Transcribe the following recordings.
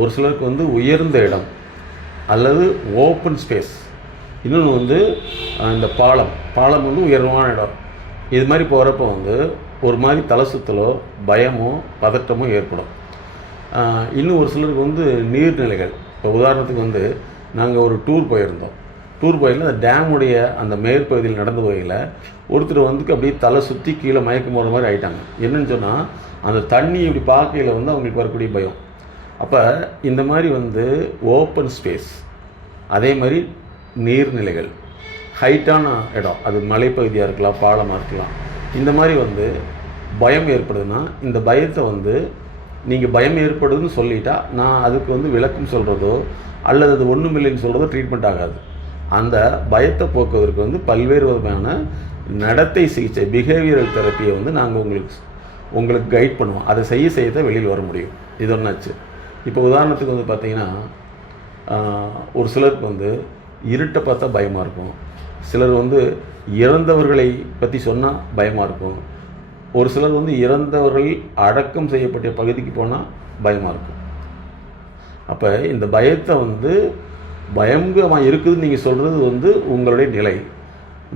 ஒரு சிலருக்கு வந்து உயர்ந்த இடம் அல்லது ஓப்பன் ஸ்பேஸ், இன்னொன்று வந்து இந்த பாலம் வந்து உயர்வான இடம். இது மாதிரி போகிறப்ப வந்து ஒரு மாதிரி தலை சுற்றலோ பயமோ பதட்டமோ ஏற்படும். இன்னும் ஒரு சிலருக்கு வந்து நீர்நிலைகள், இப்போ உதாரணத்துக்கு வந்து நாங்கள் ஒரு டூர் போயிருந்தோம். டூர் போயில அந்த டேமுடைய அந்த மேற்பகுதியில் நடந்து போகையில் ஒருத்தர் வந்து அப்படியே தலை சுற்றி கீழே மயக்கம் போகிற மாதிரி ஆகிட்டாங்க. என்னன்னு சொன்னால் அந்த தண்ணி இப்படி பார்க்கையில் வந்து அவங்களுக்கு வரக்கூடிய பயம். அப்போ இந்த மாதிரி வந்து ஓப்பன் ஸ்பேஸ், அதே மாதிரி நீர்நிலைகள், ஹைட்டான இடம், அது மலைப்பகுதியாக இருக்கலாம், பாலமாக இருக்கலாம், இந்த மாதிரி வந்து பயம் ஏற்படுதுன்னா இந்த பயத்தை வந்து நீங்கள் பயம் ஏற்படுதுன்னு சொல்லிட்டா நான் அதுக்கு வந்து விளக்கம் சொல்கிறதோ அல்லது அது ஒன்றும் இல்லைன்னு சொல்கிறதோ ட்ரீட்மெண்ட் ஆகாது. அந்த பயத்தை போக்குவதற்கு வந்து பல்வேறு விதமான நடத்தை சிகிச்சை, பிஹேவியரல் தெரப்பியை வந்து நாங்கள் உங்களுக்கு கைட் பண்ணுவோம். அதை செய்யத்தான் வெளியில் வர முடியும். இது ஒன்றாச்சு. இப்போ உதாரணத்துக்கு வந்து பார்த்திங்கன்னா ஒரு சிலருக்கு வந்து இருட்டை பார்த்தா பயமாக இருக்கும், சிலர் வந்து இறந்தவர்களை பற்றி சொன்னால் பயமாக இருக்கும், ஒரு சிலர் வந்து இறந்தவர்கள் அடக்கம் செய்யப்பட்ட பகுதிக்கு போனால் பயமாக இருக்கும். அப்போ இந்த பயத்தை வந்து பயங்கரமாக இருக்குதுன்னு நீங்கள் சொல்கிறது வந்து உங்களுடைய நிலை.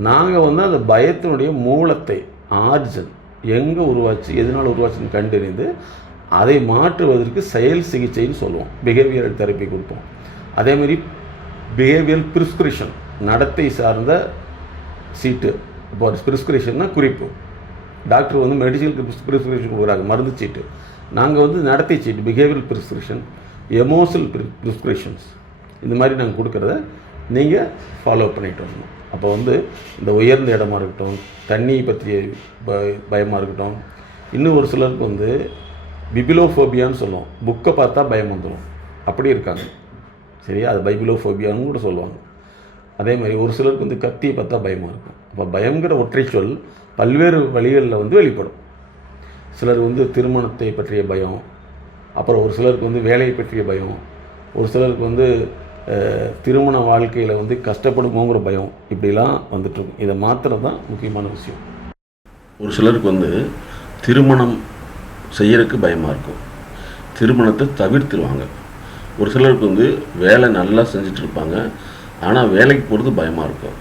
நாங்கள் வந்து அந்த பயத்தினுடைய மூலத்தை, ஆரிஜின் எங்கே உருவாச்சு, எதனால் உருவாச்சுன்னு கண்டறிந்து அதை மாற்றுவதற்கு செயல் சிகிச்சைன்னு சொல்லுவோம். பிஹேவியரல் தெரப்பி கொடுப்போம். அதேமாதிரி பிஹேவியரல் ப்ரிஸ்கிரிப்ஷன், நடத்தை சார்ந்த சீட்டு. இப்போ ப்ரிஸ்கிரிப்ஷன்னா குறிப்பு, டாக்டர் வந்து மெடிசனுக்கு ப்ரிஸ்கிரிப்ஷன் கொடுக்குறாங்க, மருந்து சீட்டு. நாங்கள் வந்து நடத்தை சீட்டு, பிஹேவியரல் ப்ரிஸ்கிரிப்ஷன், எமோஷனல் ப்ரிஸ்கிரிப்ஷன்ஸ், இந்த மாதிரி நாங்கள் கொடுக்குறத நீங்கள் ஃபாலோ பண்ணிட்டு வரணும். அப்போ வந்து இந்த உயர்ந்த இடமா இருக்கட்டும், தண்ணியை பற்றிய பயமாக இருக்கட்டும், இன்னும் ஒரு சிலருக்கு வந்து பிபிலோஃபோபியான்னு சொல்லுவோம், புக்கை பார்த்தா பயம் வந்துடும், அப்படி இருக்காங்க. சரியா, அது பைபிலோஃபோபியான்னு கூட சொல்லுவாங்க. அதே மாதிரி ஒரு சிலருக்கு வந்து கத்தியை பார்த்தா பயமாக இருக்கும். அப்போ பயங்கிற ஒற்றை சொல் பல்வேறு வழிகளில் வந்து வெளிப்படும். சிலர் வந்து திருமணத்தை பற்றிய பயம், அப்புறம் ஒரு சிலருக்கு வந்து வேலையை பற்றிய பயம், ஒரு சிலருக்கு வந்து திருமண வாழ்க்கையில் வந்து கஷ்டப்படுமோங்கிற பயம், இப்படிலாம் வந்துட்டுருக்கும். இதை மாத்திரம் தான் முக்கியமான விஷயம். ஒரு சிலருக்கு வந்து திருமணம் செய்யறதுக்கு பயமாக இருக்கும், திருமணத்தை தவிர்த்துருவாங்க. ஒரு சிலருக்கு வந்து வேலை நல்லா செஞ்சுட்டு இருப்பாங்க, ஆனால் வேலைக்கு போகிறது பயமாக இருக்கும்.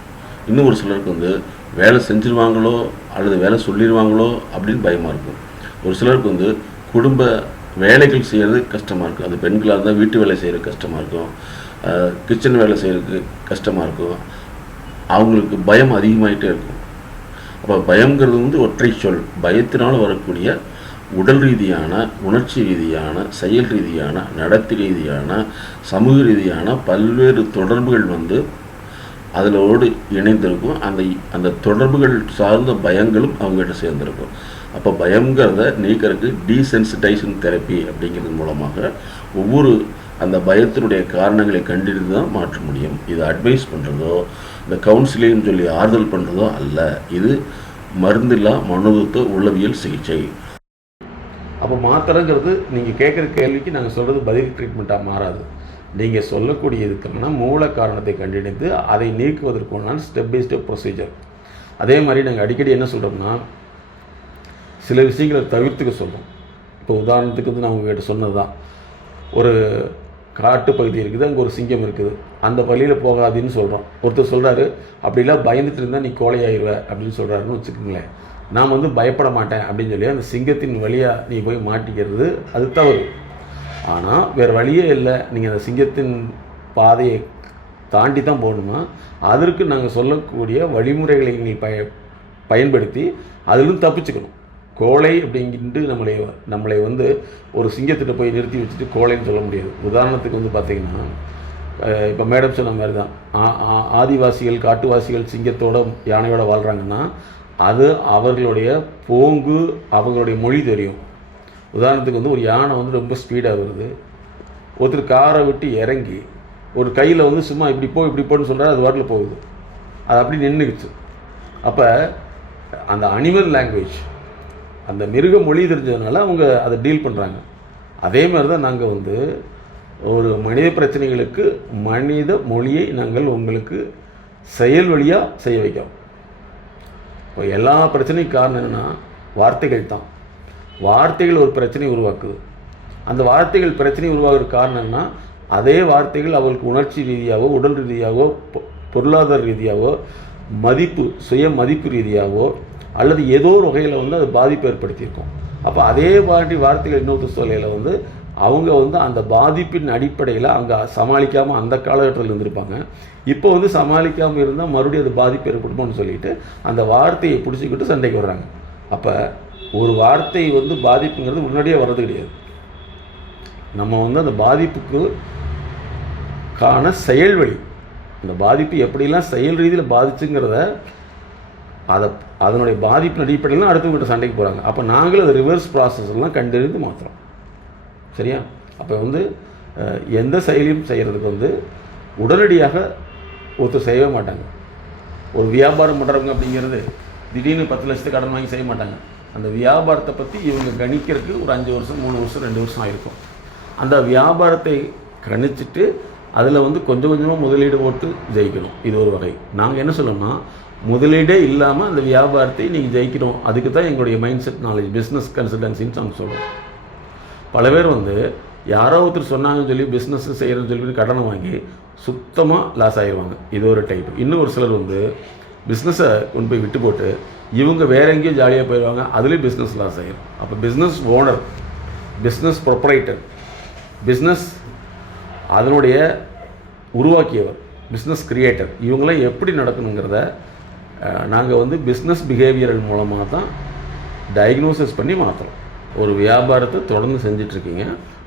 இன்னும் ஒரு சிலருக்கு வந்து வேலை செஞ்சிருவாங்களோ அல்லது வேலை சொல்லிடுவாங்களோ அப்படின்னு பயமாக இருக்கும். ஒரு சிலருக்கு வந்து குடும்ப வேலைகள் செய்கிறது கஷ்டமாக இருக்கும். அது பெண்களாக இருந்தால் வீட்டு வேலை செய்கிறது கஷ்டமாக இருக்கும், கிச்சன் வேலை செய்கிறதுக்கு கஷ்டமாக இருக்கும். அவங்களுக்கு பயம் அதிகமாகிட்டே இருக்கும். அப்போ பயங்கிறது வந்து ஒற்றை சொல். பயத்தினால் வரக்கூடிய உடல் ரீதியான, உணர்ச்சி ரீதியான, செயல் ரீதியான, நடத்தை ரீதியான, சமூக ரீதியான பல்வேறு தொடர்புகள் வந்து அதிலோடு இணைந்திருக்கும். அந்த தொடர்புகள் சார்ந்த பயங்களும் அவங்ககிட்ட சேர்ந்திருக்கும். அப்போ பயங்கிறத நீக்கிறதுக்கு டீசென்சிடைசேஷன் தெரப்பி அப்படிங்கிறது மூலமாக ஒவ்வொரு அந்த பயத்தினுடைய காரணங்களை கண்டறிந்து தான் மாற்ற முடியும். இது அட்வைஸ் பண்ணுறதோ இந்த கவுன்சிலிங்னு சொல்லி ஆறுதல் பண்ணுறதோ அல்ல. இது மருந்தில்லா மனோதத்துவ உளவியல் சிகிச்சை. அப்போ மாத்திரங்கிறது நீங்கள் கேட்குற கேள்விக்கு நாங்கள் சொல்கிறது பதில் ட்ரீட்மெண்ட்டாக மாறாது. நீங்கள் சொல்லக்கூடிய இதுக்கான மூல காரணத்தை கண்டறிந்து அதை நீக்குவதற்கான ஸ்டெப் பை ஸ்டெப் ப்ரொசீஜர். அதே மாதிரி நாங்கள் அடிக்கடி என்ன சொல்கிறோம்னா, சில விஷயங்களை தவிர்த்துக்க சொல்கிறோம். இப்போ உதாரணத்துக்கு வந்து நான் உங்கள்கிட்ட சொன்னது தான், ஒரு காட்டு பகுதி இருக்குது, அங்கே ஒரு சிங்கம் இருக்குது, அந்த வழியில் போகாதுன்னு சொல்கிறோம். ஒருத்தர் சொல்கிறாரு, அப்படிலாம் பயந்துட்டு இருந்தால் நீ கோழையாயிருவ அப்படின்னு சொல்கிறாருன்னு வச்சுக்கோங்களேன். நான் வந்து பயப்பட மாட்டேன் அப்படின்னு சொல்லி அந்த சிங்கத்தின் வழியாக நீ போய் மாட்டிக்கிறது அது தவறு. ஆனால் வேறு வழியே இல்லை, நீங்கள் அந்த சிங்கத்தின் பாதையை தாண்டி தான் போகணுமா, அதற்கு நாங்கள் சொல்லக்கூடிய வழிமுறைகளை நீங்கள் பயன்படுத்தி அதிலும் தப்பிச்சுக்கணும். கோழை அப்படின்ட்டு நம்மளை வந்து ஒரு சிங்கத்திட்ட போய் நிறுத்தி வச்சுட்டு கோழைன்னு சொல்ல முடியாது. உதாரணத்துக்கு வந்து பார்த்திங்கன்னா, இப்போ மேடம் சொன்ன மாதிரி தான், ஆதிவாசிகள், காட்டுவாசிகள் சிங்கத்தோட யானையோட வாழ்கிறாங்கன்னா அது அவர்களுடைய போங்கு, அவங்களுடைய மொழி தெரியும். உதாரணத்துக்கு வந்து ஒரு யானை வந்து ரொம்ப ஸ்பீடாக வருது, ஒருத்தர் காரை விட்டு இறங்கி ஒரு கையில் வந்து சும்மா இப்படி போன்னு சொல்கிறார், அது வாட்டில் போகுது, அது அப்படி நின்றுக்குச்சு. அப்போ அந்த அனிமல் லாங்குவேஜ், அந்த மிருக மொழி தெரிஞ்சதுனால அவங்க அதை டீல் பண்ணுறாங்க. அதே மாதிரி தான் நாங்கள் வந்து ஒரு மனித பிரச்சனைகளுக்கு மனித மொழியை நாங்கள் உங்களுக்கு செயல் வழியாக செய்ய வைக்கிறோம். இப்போ எல்லா பிரச்சனைக்கும் காரணம் என்னென்னா வார்த்தைகள் தான். வார்த்தைகள் ஒரு பிரச்சனையை உருவாக்குது. அந்த வார்த்தைகள் பிரச்சனை உருவாகிறதுக்கு காரணம்னா அதே வார்த்தைகள் அவர்களுக்கு உணர்ச்சி ரீதியாகவோ உடல் ரீதியாகவோ பொருளாதார ரீதியாகவோ சுய மதிப்பு ரீதியாகவோ அல்லது ஏதோ ஒரு வகையில் வந்து அது பாதிப்பு ஏற்படுத்தியிருக்கும். அப்போ அதே வார்த்தைகள் இன்னொரு சொல்லையில் வந்து அவங்க வந்து அந்த பாதிப்பின் அடிப்படையில் அங்கே சமாளிக்காமல் அந்த காலகட்டத்தில் இருந்திருப்பாங்க. இப்போ வந்து சமாளிக்காமல் இருந்தால் மறுபடியும் அது பாதிப்பு ஏற்படுமோன்னு சொல்லிட்டு அந்த வார்த்தையை பிடிச்சிக்கிட்டு சண்டைக்கு வர்றாங்க. அப்போ ஒரு வார்த்தை வந்து பாதிப்புங்கிறது முன்னாடியே வர்றது கிடையாது. நம்ம வந்து அந்த பாதிப்புக்கு செயல்வழி, அந்த பாதிப்பு எப்படிலாம் செயல் ரீதியில் பாதிச்சுங்கிறத அதனுடைய பாதிப்பின் அடிப்படையில் அடுத்தவங்கிட்ட சண்டைக்கு போகிறாங்க. அப்போ நாங்களும் அது ரிவர்ஸ் ப்ராசஸ்லாம் கண்டறிந்து மாற்றுறோம். சரியா? அப்போ வந்து எந்த செயலையும் செய்கிறதுக்கு வந்து உடனடியாக ஒருத்தர் செய்யவே மாட்டாங்க. ஒரு வியாபாரம் பண்ணுறவங்க அப்படிங்கிறது திடீர்னு 10 லட்சத்துக்கு கடன் வாங்கி செய்ய மாட்டாங்க. அந்த வியாபாரத்தை பற்றி இவங்க கணிக்கிறதுக்கு ஒரு 5 வருஷம் 3 வருஷம் 2 வருஷம் ஆகிருக்கும். அந்த வியாபாரத்தை கணிச்சிட்டு அதில் வந்து கொஞ்சம் கொஞ்சமாக முதலீடு போட்டு ஜெயிக்கணும். இது ஒரு வகை. நாங்கள் என்ன சொல்லணும்னா, முதலீடே இல்லாமல் அந்த வியாபாரத்தை நீங்கள் ஜெயிக்கணும். அதுக்கு தான் எங்களுடைய மைண்ட் செட் நாலேஜ் பிஸ்னஸ் கன்சல்டன்சின்னு நாங்கள் சொல்லுவோம். பல பேர் வந்து யாரோ ஒருத்தர் சொன்னாங்கன்னு சொல்லி பிஸ்னஸ் செய்கிறேன்னு சொல்லி கடனை வாங்கி சுத்தமாக லாஸ் ஆகிடுவாங்க. இது ஒரு டைப். இன்னும் ஒரு சிலர் வந்து பிஸ்னஸை கொண்டு போய் விட்டு போட்டு இவங்க வேற எங்கேயும் ஜாலியாக போயிடுவாங்க, அதுலேயும் பிஸ்னஸ் லாஸ் ஆகிடும். அப்போ business owner, business proprietor, business அதனுடைய உருவாக்கியவர், பிஸ்னஸ் கிரியேட்டர், இவங்களாம் எப்படி நடக்கணுங்கிறத நாங்கள் வந்து பிஸ்னஸ் பிஹேவியரல் மூலமாக தான் டயக்னோசிஸ் பண்ணி மாற்றுறோம். ஒரு வியாபாரத்தை தொடர்ந்து செஞ்சிட்ருக்கீங்க,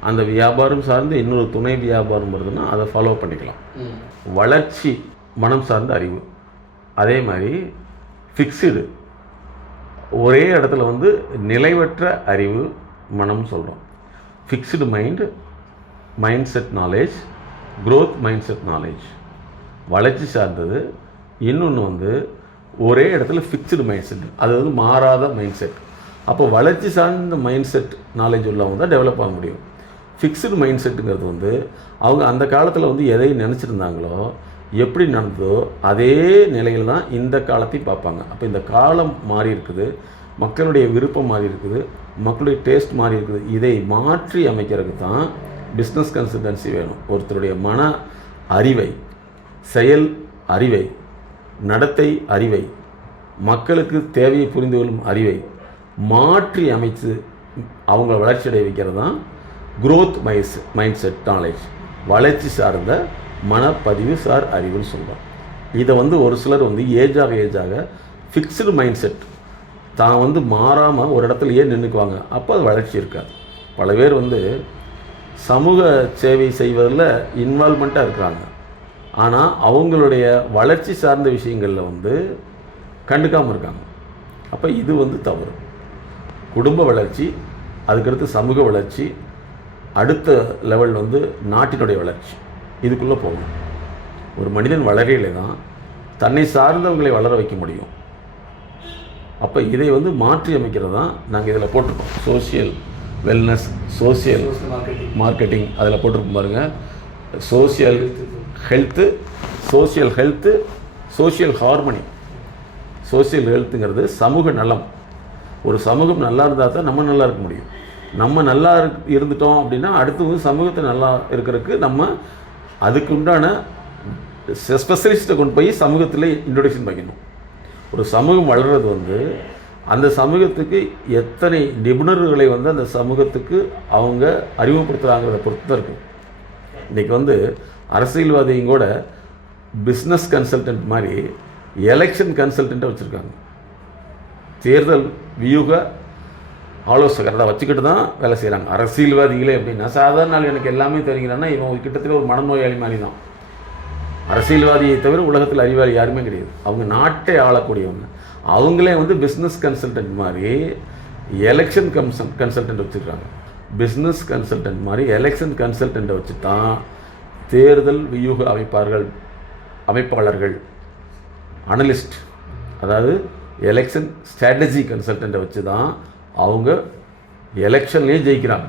அந்த வியாபாரம் சார்ந்து இன்னொரு துணை வியாபாரம் வருதுன்னா அதை ஃபாலோ பண்ணிக்கலாம். வளர்ச்சி மனம் சார்ந்த அறிவு, அதே மாதிரி ஃபிக்ஸ்டு ஒரே இடத்துல வந்து நிலைவற்ற அறிவு மனம் சொல்கிறோம். Fixed mind set knowledge, growth mind set knowledge வளர்ச்சி சார்ந்தது. இன்னொன்று வந்து ஒரே இடத்துல ஃபிக்ஸ்டு மைண்ட் செட், அது வந்து மாறாத மைண்ட் செட். அப்போ வளர்ச்சி சார்ந்த மைண்ட் செட் நாலேஜ் உள்ளவங்க தான் டெவலப் ஆக முடியும். ஃபிக்ஸ்டு மைண்ட் செட்டுங்கிறது வந்து அவங்க அந்த காலத்தில் வந்து எதை நினச்சிருந்தாங்களோ எப்படி நடந்ததோ அதே நிலையில் தான் இந்த காலத்தையும் பார்ப்பாங்க. அப்போ இந்த காலம் மாறி இருக்குது, மக்களுடைய விருப்பம் மாறி இருக்குது, மக்களுடைய டேஸ்ட் மாறி இருக்குது. இதை மாற்றி அமைக்கிறதுக்கு தான் பிஸ்னஸ் கன்சல்டன்சி வேணும். ஒருத்தருடைய மன அறிவை, செயல் அறிவை, நடத்தை அறிவை, மக்களுக்கு தேவையை புரிந்து கொள்ளும் அறிவை மாற்றி அமைத்து அவங்கள வளர்ச்சி அடைய வைக்கிறது தான் க்ரோத் மைண்ட் செட் நாலேஜ், வளர்ச்சி சார்ந்த மனப்பதிவு சார் அறிவுன்னு சொல்கிறோம். இதை வந்து ஒரு சிலர் வந்து ஏஜாக ஃபிக்ஸ்டு மைண்ட் செட் தான் வந்து மாறாமல் ஒரு இடத்துலையே நின்றுக்குவாங்க. அப்போ அது வளர்ச்சி இருக்காது. பல பேர் வந்து சமூக சேவை செய்வதில் இன்வால்மெண்ட்டாக இருக்கிறாங்க, ஆனால் அவங்களுடைய வளர்ச்சி சார்ந்த விஷயங்களில் வந்து கண்டுக்காமல் இருக்காங்க. அப்போ இது வந்து தவறு. குடும்ப வளர்ச்சி, அதுக்கடுத்து சமூக வளர்ச்சி, அடுத்த லெவல் வந்து நாட்டினுடைய வளர்ச்சி, இதுக்குள்ளே போகணும். ஒரு மனிதன் வளரையிலே தான் தன்னை சார்ந்தவங்களை வளர வைக்க முடியும். அப்போ இதை வந்து மாற்றி அமைக்கிறது தான் நாங்கள் இதில் போட்டிருக்கோம். சோஷியல் வெல்னஸ், சோஷியல் மார்க்கெட்டிங் அதில் போட்டிருக்கோம் பாருங்கள். Social health, social harmony. Social ஹெல்த்துங்கிறது சமூக நலம். ஒரு சமூகம் நல்லா இருந்தால் தான் நம்ம நல்லா இருக்க முடியும். நம்ம நல்லா இருந்துட்டோம் அப்படின்னா அடுத்தது சமூகத்தை நல்லா இருக்கிறதுக்கு நம்ம அதுக்கு உண்டான ஸ்பெஷலிஸ்ட்டை கொண்டு போய் சமூகத்தில் இன்ட்ரொடக்ஷன் பண்ணிக்கணும். ஒரு சமூகம் வளர்கிறது வந்து அந்த சமூகத்துக்கு எத்தனை நிபுணர்களை வந்து அந்த சமூகத்துக்கு அவங்க அறிமுகப்படுத்துகிறாங்கிறத பொறுத்து தான் இருக்குது. இன்றைக்கி வந்து அரசியல்வாதியும் கூட பிஸ்னஸ் கன்சல்டன்ட் மாதிரி எலெக்ஷன் கன்சல்டண்ட்டை வச்சுருக்காங்க. தேர்தல் வியூக ஆலோசகரை வச்சுக்கிட்டு தான் வேலை செய்கிறாங்க. அரசியல்வாதிகளே அப்படின்னா சாதாரண நாள் எனக்கு எல்லாமே தெரியுங்கன்னா இவங்க கிட்டத்தட்ட ஒரு மனநோயாளி மாதிரி தான். அரசியல்வாதியை தவிர உலகத்தில் அறிவாளி யாருமே கிடையாது. அவங்க நாட்டை ஆளக்கூடியவங்க. அவங்களே வந்து பிஸ்னஸ் கன்சல்டன்ட் மாதிரி எலெக்ஷன் கன்சல்டன்ட் வச்சுருக்காங்க. பிஸ்னஸ் கன்சல்டன்ட் மாதிரி எலெக்ஷன் கன்சல்டண்ட்டை வச்சு தான் தேர்தல் வியூக அமைப்பாளர்கள், அனலிஸ்ட், அதாவது எலெக்ஷன் ஸ்ட்ராட்டஜி கன்சல்டண்ட்டை வச்சு தான் அவங்க எலெக்ஷன்லேயே ஜெயிக்கிறாங்க.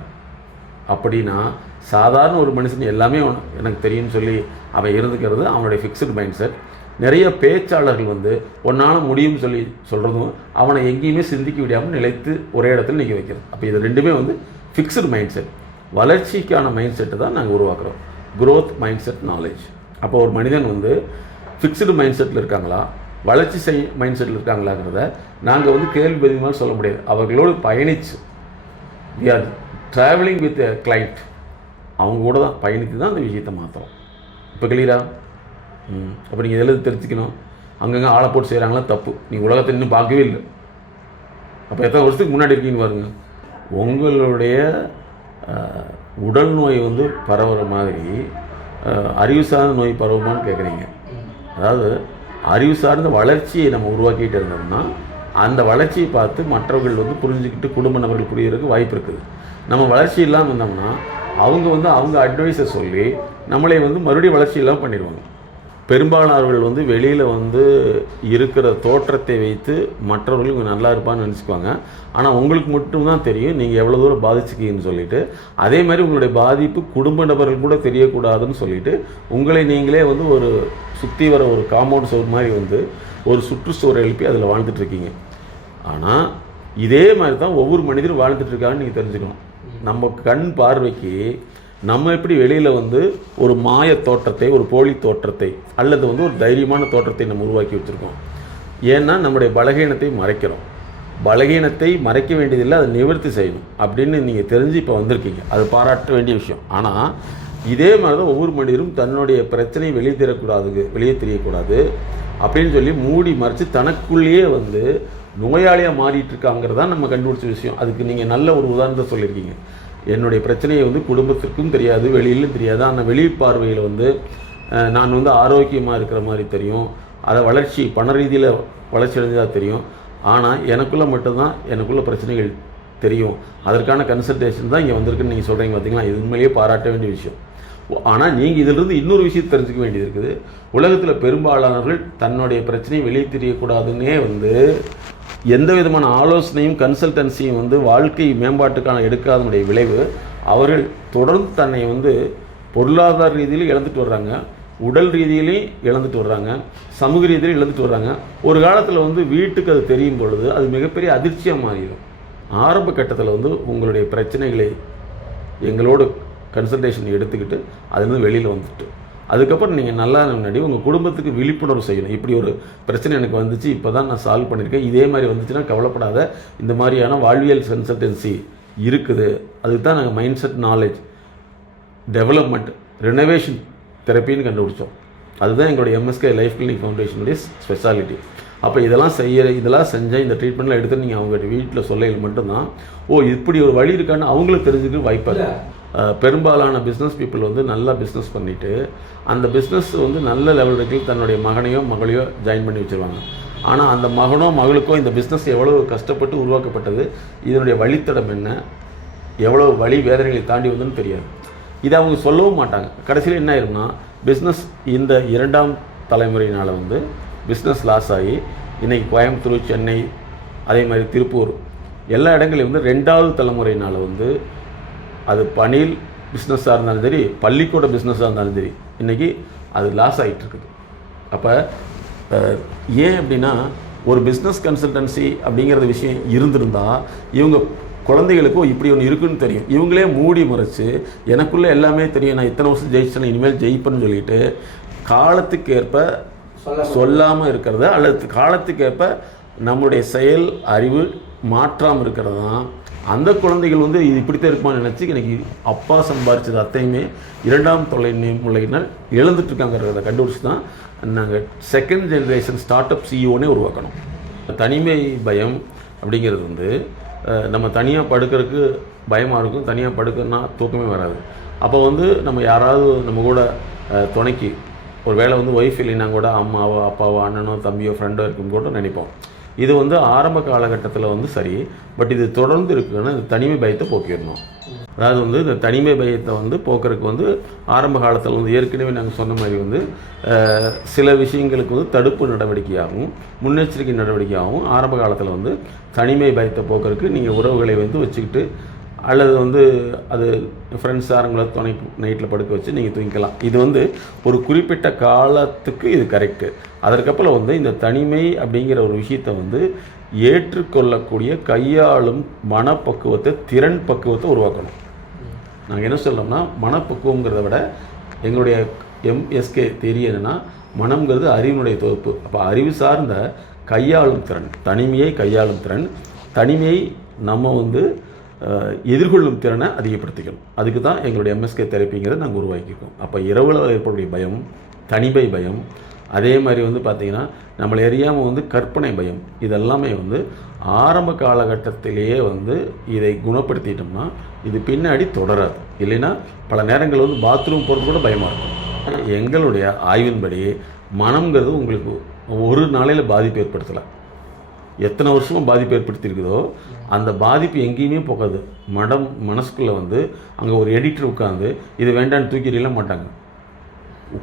அப்படின்னா சாதாரண ஒரு மனுஷன் எல்லாமே எனக்கு தெரியும்னு சொல்லி அவன் இருந்துக்கிறது அவனுடைய ஃபிக்ஸ்டு மைண்ட் செட். நிறைய பேச்சாளர்கள் வந்து ஒன்றால் முடியும்னு சொல்லி சொல்கிறதும் அவனை எங்கேயுமே சிந்திக்க விடாமல் நிலைத்து ஒரே இடத்துல நிற்க வைக்கிறது. அப்போ இது ரெண்டுமே வந்து ஃபிக்ஸ்டு மைண்ட் செட். வளர்ச்சிக்கான மைண்ட் செட்டு தான் நாங்கள் உருவாக்குறோம். Growth mind set knowledge. அப்போ ஒரு மனிதன் வந்து ஃபிக்ஸ்டு மைண்ட் செட்டில் இருக்காங்களா, வளர்ச்சி மைண்ட் செட்டில் இருக்காங்களாங்கிறத நாங்கள் வந்து கேள்வி பதில் சொல்ல முடியாது. அவர்களோடு பயணிச்சு we are travelling with a client, அவங்க கூட தான் பயணித்து தான் அந்த விஷயத்தை மாற்றுறோம். இப்போ கிளியரா? அப்போ நீங்கள் இதெல்லாம் தெரிஞ்சுக்கணும். அங்கங்கே ஆளை போட்டு செய்கிறாங்களா தப்பு. நீங்கள் உலகத்தை இன்னும் பார்க்கவே இல்லை. அப்போ எத்தனை வருஷத்துக்கு முன்னாடி இருக்கீங்கன்னு பாருங்க. உங்களுடைய உடல் நோய் வந்து பரவுற மாதிரி அறிவு சார்ந்த நோய் பரவுமான்னு கேட்குறீங்க. அதாவது அறிவு சார்ந்த வளர்ச்சியை நம்ம உருவாக்கிட்டு இருந்தோம்னா அந்த வளர்ச்சியை பார்த்து மற்றவர்கள் வந்து புரிஞ்சுக்கிட்டு குடும்ப நபர்கள் புரியறதுக்கு வாய்ப்பு இருக்குது. நம்ம வளர்ச்சி இல்லாமல் இருந்தோம்னா அவங்க வந்து அவங்க அட்வைஸை சொல்லி நம்மளை வந்து மறுபடியும் வளர்ச்சி இல்லாமல் பண்ணிடுவாங்க. பெரும்பாலானவர்கள் வந்து வெளியில் வந்து இருக்கிற தோற்றத்தை வைத்து மற்றவர்கள் இவங்க நல்லா இருப்பான்னு நினச்சிக்குவாங்க. ஆனால் உங்களுக்கு மட்டும்தான் தெரியும் நீங்கள் எவ்வளோ தூரம் பாதிச்சுக்கீங்கன்னு சொல்லிட்டு. அதே மாதிரி உங்களுடைய பாதிப்பு குடும்ப நபர்கள் கூட தெரியக்கூடாதுன்னு சொல்லிட்டு உங்களை நீங்களே வந்து ஒரு சுற்றி வர ஒரு காம்பவுண்ட் சுவர் மாதிரி வந்து ஒரு சுற்றுச்சுவரை எழுப்பி அதில் வாழ்ந்துட்டுருக்கீங்க. ஆனால் இதே மாதிரி தான் ஒவ்வொரு மனிதரும் வாழ்ந்துட்டுருக்காங்கன்னு நீங்கள் தெரிஞ்சுக்கணும். நம்ம கண் பார்வைக்கு நம்ம எப்படி வெளியில் வந்து ஒரு மாய தோற்றத்தை, ஒரு போலி தோற்றத்தை அல்லது வந்து ஒரு தைரியமான தோற்றத்தை நம்ம உருவாக்கி வச்சுருக்கோம். ஏன்னா நம்முடைய பலகீனத்தை மறைக்கிறோம். பலகீனத்தை மறைக்க வேண்டியதில்லை, அதை நிவர்த்தி செய்யணும் அப்படின்னு நீங்கள் தெரிஞ்சு இப்போ வந்திருக்கீங்க. அது பாராட்ட வேண்டிய விஷயம். ஆனால் இதே மாதிரி தான் ஒவ்வொரு மனிதரும் தன்னுடைய பிரச்சனையை வெளியே தெரியக்கூடாது அப்படின்னு சொல்லி மூடி மறைச்சு தனக்குள்ளேயே வந்து நோயாளியாக மாறிட்டு இருக்காங்கிறதான் நம்ம கண்டுபிடிச்ச விஷயம். அதுக்கு நீங்கள் நல்ல ஒரு உதாரணத்தை சொல்லியிருக்கீங்க. என்னுடைய பிரச்சனையை வந்து குடும்பத்திற்கும் தெரியாது, வெளியிலும் தெரியாது. ஆனால் வெளி பார்வையில் வந்து நான் வந்து ஆரோக்கியமாக இருக்கிற மாதிரி தெரியும், அதை வளர்ச்சி பண ரீதியில் வளர்ச்சி அடைஞ்சதாக தெரியும். ஆனால் எனக்குள்ளே மட்டும்தான் எனக்குள்ள பிரச்சனைகள் தெரியும். அதற்கான கன்சல்டேஷன் தான் இங்கே வந்திருக்குன்னு நீங்கள் சொல்கிறீங்க. பார்த்தீங்களா, இது உண்மையிலேயே பாராட்ட வேண்டிய விஷயம். ஆனால் நீங்கள் இதிலிருந்து இன்னொரு விஷயத்தை தெரிஞ்சுக்க வேண்டியது இருக்குது. உலகத்தில் பெரும்பாலானவர்கள் தன்னுடைய பிரச்சனையை வெளியே தெரியக்கூடாதுன்னே வந்து எந்த விதமான ஆலோசனையும் கன்சல்டன்சியும் வந்து வாழ்க்கை மேம்பாட்டுக்கான எடுக்காதனுடைய விளைவு அவர்கள் தொடர்ந்து தன்னை வந்து பொருளாதார ரீதியிலும் இழந்துட்டு வர்றாங்க, உடல் ரீதியிலையும் இழந்துட்டு வர்றாங்க, சமூக ரீதியிலும் இழந்துட்டு வர்றாங்க. ஒரு காலத்தில் வந்து வீட்டுக்கு அது தெரியும் பொழுது அது மிகப்பெரிய அதிர்ச்சியாக மாறிடும். ஆரம்ப கட்டத்தில் வந்து உங்களுடைய பிரச்சனைகளை எங்களோட கன்சல்டேஷன் எடுத்துக்கிட்டு அதுலேருந்து வெளியில் வந்துட்டு அதுக்கப்புறம் நீங்கள் நல்லா முன்னாடி உங்கள் குடும்பத்துக்கு விழிப்புணர்வு செய்யணும். இப்படி ஒரு பிரச்சனை எனக்கு வந்துச்சு, இப்போ தான் நான் சால்வ் பண்ணியிருக்கேன், இதே மாதிரி வந்துச்சுன்னா கவலைப்படாத, இந்த மாதிரியான வாழ்வியல் கன்சல்டன்சி இருக்குது. அதுக்கு தான் நாங்கள் mind set knowledge development renovation தெரப்பின்னு கண்டுபிடிச்சோம். அதுதான் எங்களுடைய எம்எஸ்கே லைஃப் கிளினிக் ஃபவுண்டேஷனுடைய ஸ்பெஷாலிட்டி. அப்போ இதெல்லாம் செஞ்சால் இந்த ட்ரீட்மெண்ட்லாம் எடுத்து நீங்கள் அவங்க வீட்டில் சொல்லையில் மட்டும்தான் இப்படி ஒரு வழி இருக்கான்னு அவங்களுக்கு தெரிஞ்சுக்க வாய்ப்பாக. பெரும்பாலான பிஸ்னஸ் பீப்புள் வந்து நல்லா பிஸ்னஸ் பண்ணிவிட்டு அந்த பிஸ்னஸ் வந்து நல்ல லெவலுக்கு தன்னுடைய மகனையோ மகளையோ ஜாயின் பண்ணி வச்சுருவாங்க. ஆனால் அந்த மகனோ மகளுக்கோ இந்த பிஸ்னஸ் எவ்வளோ கஷ்டப்பட்டு உருவாக்கப்பட்டது, இதனுடைய வழித்தடம் என்ன, எவ்வளோ வழி வேதனைகளை தாண்டி வந்ததுன்னு தெரியாது. இதை அவங்க சொல்லவும் மாட்டாங்க. கடைசியில் என்ன ஆயிரும்னா பிஸ்னஸ் இந்த 2ஆம் தலைமுறையினால் வந்து பிஸ்னஸ் லாஸ் ஆகி இன்றைக்கி கோயம்புத்தூர், சென்னை, அதே மாதிரி திருப்பூர் எல்லா இடங்களையும் வந்து 2வது தலைமுறையினால் வந்து அது பணியில் பிஸ்னஸாக இருந்தாலும் சரி, பள்ளிக்கூட பிஸ்னஸாக இருந்தாலும் சரி, இன்றைக்கி அது லாஸ் ஆகிட்டுருக்குது. அப்போ ஏன் அப்படின்னா ஒரு பிஸ்னஸ் கன்சல்டன்சி அப்படிங்கிறது விஷயம் இருந்திருந்தால் இவங்க குழந்தைகளுக்கும் இப்படி ஒன்று இருக்குன்னு தெரியும். இவங்களே மூடி மறைச்சு எனக்குள்ளே எல்லாமே தெரியும், நான் இத்தனை வருஷம் ஜெயிச்சேன், இனிமேல் ஜெயிப்பேன்னு சொல்லிட்டு காலத்துக்கேற்ப சொல்லாமல் இருக்கிறத அல்லது காலத்துக்கேற்ப நம்முடைய செயல் அறிவு மாற்றாமல் இருக்கிறது தான் அந்த குழந்தைகள் வந்து இது இப்படித்தான் இருக்குமான்னு நினச்சி எனக்கு அப்பா சம்பாரிச்சது அத்தையுமே 2ஆம் தலைமுறையினர் இழந்துட்டுருக்காங்கிறத கண்டுபிடிச்சி தான் நாங்கள் செகண்ட் ஜென்ரேஷன் ஸ்டார்ட் அப் சிஇஓனே உருவாக்கணும். தனிமை பயம் அப்படிங்கிறது வந்து நம்ம தனியாக படுக்கிறதுக்கு பயமாக இருக்கும், தனியாக படுக்கிறதுனா தூக்கமே வராது. அப்போ வந்து நம்ம யாராவது நம்ம கூட துணைக்கு ஒரு வேளை வந்து ஒய்ஃப் இல்லைன்னா கூட அம்மாவோ அப்பாவோ அண்ணனோ தம்பியோ ஃப்ரெண்டோ இருக்குன்னு கூட நினைப்போம். இது வந்து ஆரம்ப காலகட்டத்தில் வந்து சரி, பட் இது தொடர்ந்து இருக்குன்னா இந்த தனிமை பயத்தை போக்கிடணும். அதாவது வந்து இந்த தனிமை பயத்தை வந்து போக்குறதுக்கு வந்து ஆரம்ப காலத்தில் வந்து ஏற்கனவே நாங்கள் சொன்ன மாதிரி வந்து சில விஷயங்களுக்கு வந்து தடுப்பு நடவடிக்கையாகவும் முன்னெச்சரிக்கை நடவடிக்கையாகவும் ஆரம்ப காலத்தில் வந்து தனிமை பயத்தை போக்குறதுக்கு நீங்கள் உறவுகளை வந்து வச்சுக்கிட்டு அல்லது வந்து அது ஃப்ரெண்ட்ஸ் யாருங்களோ துணை நைட்டில் படுக்க வச்சு நீங்கள் தூங்கிக்கலாம். இது வந்து ஒரு குறிப்பிட்ட காலத்துக்கு இது கரெக்டு. அதற்கப்புறம் வந்து இந்த தனிமை அப்படிங்கிற ஒரு விஷயத்தை வந்து ஏற்றுக்கொள்ளக்கூடிய கையாளும் மனப்பக்குவத்தை, திறன் பக்குவத்தை உருவாக்கணும். நாங்கள் என்ன சொல்கிறோம்னா மனப்பக்குவங்கிறத விட எங்களுடைய எம்எஸ்கே தியரி என்னென்னா மனம்ங்கிறது அறிவினுடைய தொகுப்பு. அப்போ அறிவு சார்ந்த கையாளும் திறன், தனிமையை கையாளும் திறன், தனிமையை நம்ம எதிர்கொள்ளும் திறனை அதிகப்படுத்திக்கணும். அதுக்கு தான் எங்களுடைய எம்எஸ்கே தெரப்பிங்கிறத நாங்கள் உருவாக்கியிருக்கோம். அப்போ இரவில் ஏற்படக்கூடிய பயம், தனிமை பயம், அதே மாதிரி பார்த்திங்கன்னா நம்மளை அறியாமல் கற்பனை பயம், இதெல்லாமே ஆரம்ப காலகட்டத்திலேயே இதை குணப்படுத்திட்டோம்னா இது பின்னாடி தொடராது. இல்லைன்னா பல நேரங்கள் பாத்ரூம் போகிறது கூட பயமாக இருக்கும். எங்களுடைய ஆய்வின்படி மனம்ங்கிறது உங்களுக்கு ஒரு நாளையில் பாதிப்பு ஏற்படுத்தலை, எத்தனை வருஷமும் பாதிப்பு ஏற்படுத்தியிருக்குதோ அந்த பாதிப்பு எங்கேயுமே போகாது. மனசுக்குள்ளே அங்கே ஒரு எடிட்டர் உட்காந்து இது வேண்டான்னு தூக்கிடலாம் மாட்டாங்க.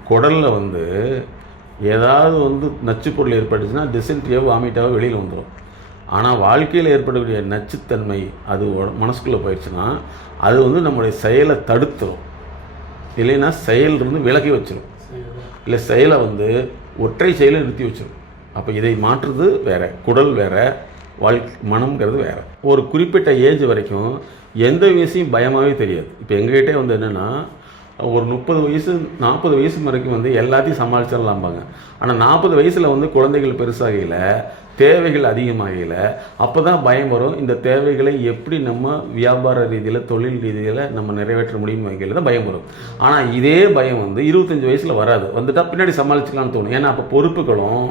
குடலில் ஏதாவது நச்சு பொருள் ஏற்பட்டுச்சுன்னா டிசென்ட்ரியாவோ வாமிட்டாவோ வெளியில் வந்துடும். ஆனால் வாழ்க்கையில் ஏற்படக்கூடிய நச்சுத்தன்மை அது மனசுக்குள்ளே போயிடுச்சுன்னா அது நம்முடைய செயலை தடுத்துரும், இல்லைன்னா செயலிருந்து விலகி வச்சிடும், இல்லை செயலை ஒற்றை செயலை நிறுத்தி வச்சிடும். அப்போ இதை மாற்றுறது வேறு, குடல் வேறு, மனம்ங்கிறது வேறு. ஒரு குறிப்பிட்ட ஏஜ் வரைக்கும் எந்த விஷயம் பயமாகவே தெரியாது. இப்போ எங்ககிட்டே என்னென்னா ஒரு 30 வயசு 40 வயசு வரைக்கும் எல்லாத்தையும் சமாளிச்சிடலாம்பாங்க. ஆனால் 40 வயசில் குழந்தைகள் பெருசாகையில், தேவைகள் அதிகமாகல, அப்போ தான் பயம் வரும். இந்த தேவைகளை எப்படி நம்ம வியாபார ரீதியில், தொழில் ரீதியில் நம்ம நிறைவேற்ற முடியும் வகையில் தான் பயம் வரும். ஆனால் இதே பயம் 25 வயசில் வராது. வந்துட்டால் பின்னாடி சமாளிச்சுக்கலாம்னு தோணும். ஏன்னா அப்போ பொறுப்புகளும்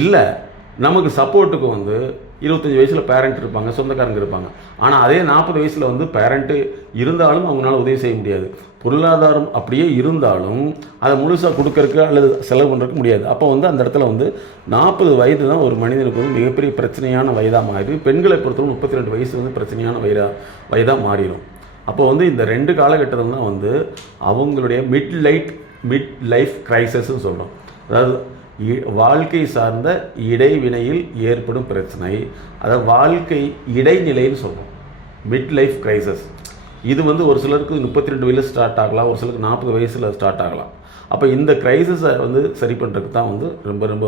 இல்லை, நமக்கு சப்போர்ட்டுக்கு 25 வயசில் பேரண்ட் இருப்பாங்க, சொந்தக்காரங்க இருப்பாங்க. ஆனால் அதே 40 வயசில் பேரண்ட்டு இருந்தாலும் அவங்களால உதவி செய்ய முடியாது. பொருளாதாரம் அப்படியே இருந்தாலும் அதை முழுசாக கொடுக்கறக்கு அல்லது செலவு பண்ணுறதுக்கு முடியாது. அப்போ அந்த இடத்துல 40 வயது தான் ஒரு மனிதனுக்கு மிகப்பெரிய பிரச்சனையான வயதாக மாறி, பெண்களை பொறுத்தவரை 32 வயசு பிரச்சனையான வயதாக மாறிடும். அப்போ இந்த 2 காலகட்டத்தில் தான் அவங்களுடைய மிட் லைஃப் கிரைசிஸ்ன்னு சொல்கிறோம். அதாவது வாழ்க்கை சார்ந்த இடைவினையில் ஏற்படும் பிரச்சனை, அதாவது வாழ்க்கை இடைநிலைன்னு சொல்கிறோம், மிட் லைஃப் கிரைசஸ். இது ஒரு சிலருக்கு 32 வயசில் ஸ்டார்ட் ஆகலாம், ஒரு சிலருக்கு 40 வயசில் ஸ்டார்ட் ஆகலாம். அப்போ இந்த கிரைசஸை சரி பண்ணுறதுக்கு தான் ரொம்ப ரொம்ப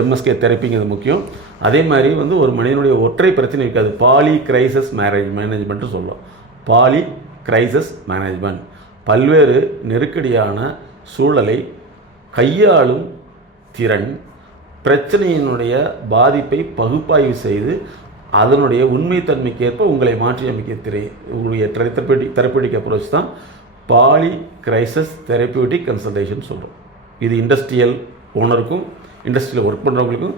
எம்எஸ்கே தெரப்பிங்கிறது முக்கியம். அதே மாதிரி ஒரு மனிதனுடைய ஒற்றை பிரச்சனை இருக்காது. பாலி கிரைசஸ் மேனேஜ்மெண்ட்டு சொல்லுவோம். பாலி கிரைசஸ் மேனேஜ்மெண்ட் பல்வேறு நெருக்கடியான சூழலை கையாளும் திறன், பிரச்சனையினுடைய பாதிப்பை பகுப்பாய்வு செய்து அதனுடைய உண்மைத்தன்மைக்கேற்ப உங்களை மாற்றி அமைக்க உங்களுடைய தெரப்பியூட்டிக் அப்ரோச் தான் பாலி கிரைசஸ் தெரப்பியூட்டிக் கன்சல்டேஷன் சொல்கிறோம். இது இண்டஸ்ட்ரியல் ஓனருக்கும் இண்டஸ்ட்ரியில் ஒர்க் பண்ணுறவங்களுக்கும்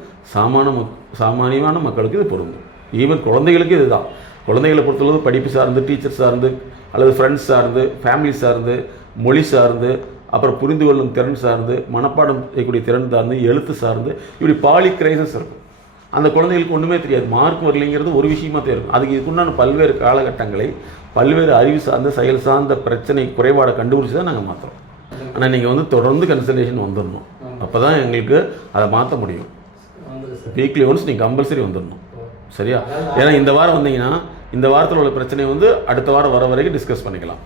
சாமானியமான மக்களுக்கு இது பொருந்தும். ஈவன் குழந்தைகளுக்கு இது தான். குழந்தைகளை பொறுத்தளவு படிப்பு சார்ந்து, டீச்சர் சார்ந்து, அல்லது ஃப்ரெண்ட்ஸ் சார்ந்து, ஃபேமிலி சார்ந்து, மொழி சார்ந்து, அப்புறம் புரிந்து கொள்ளும் திறன் சார்ந்து, மனப்பாடம் செய்யக்கூடிய திறன் சார்ந்து, எழுத்து சார்ந்து, இப்படி பாலி கிரைசஸ் இருக்கும். அந்த குழந்தைகளுக்கு ஒன்றுமே தெரியாது, மார்க் வரலைங்கிறது ஒரு விஷயமா தெரியும். அதுக்கு இதுக்குண்டான பல்வேறு காலகட்டங்களை, பல்வேறு அறிவு சார்ந்த, செயல் சார்ந்த பிரச்சனை குறைபாடை கண்டுபிடிச்சி தான் நாங்கள் மாற்றுறோம். ஆனால் நீங்கள் தொடர்ந்து கன்சல்டேஷன் வந்துடணும். அப்போ தான் எங்களுக்கு அதை மாற்ற முடியும். வீக்லி ஒன்ஸ் நீங்கள் கம்பல்சரி வந்துடணும், சரியா? ஏன்னா இந்த வாரம் வந்தீங்கன்னா இந்த வாரத்தில் உள்ள பிரச்சனை அடுத்த வாரம் வர வரைக்கும் டிஸ்கஸ் பண்ணிக்கலாம்.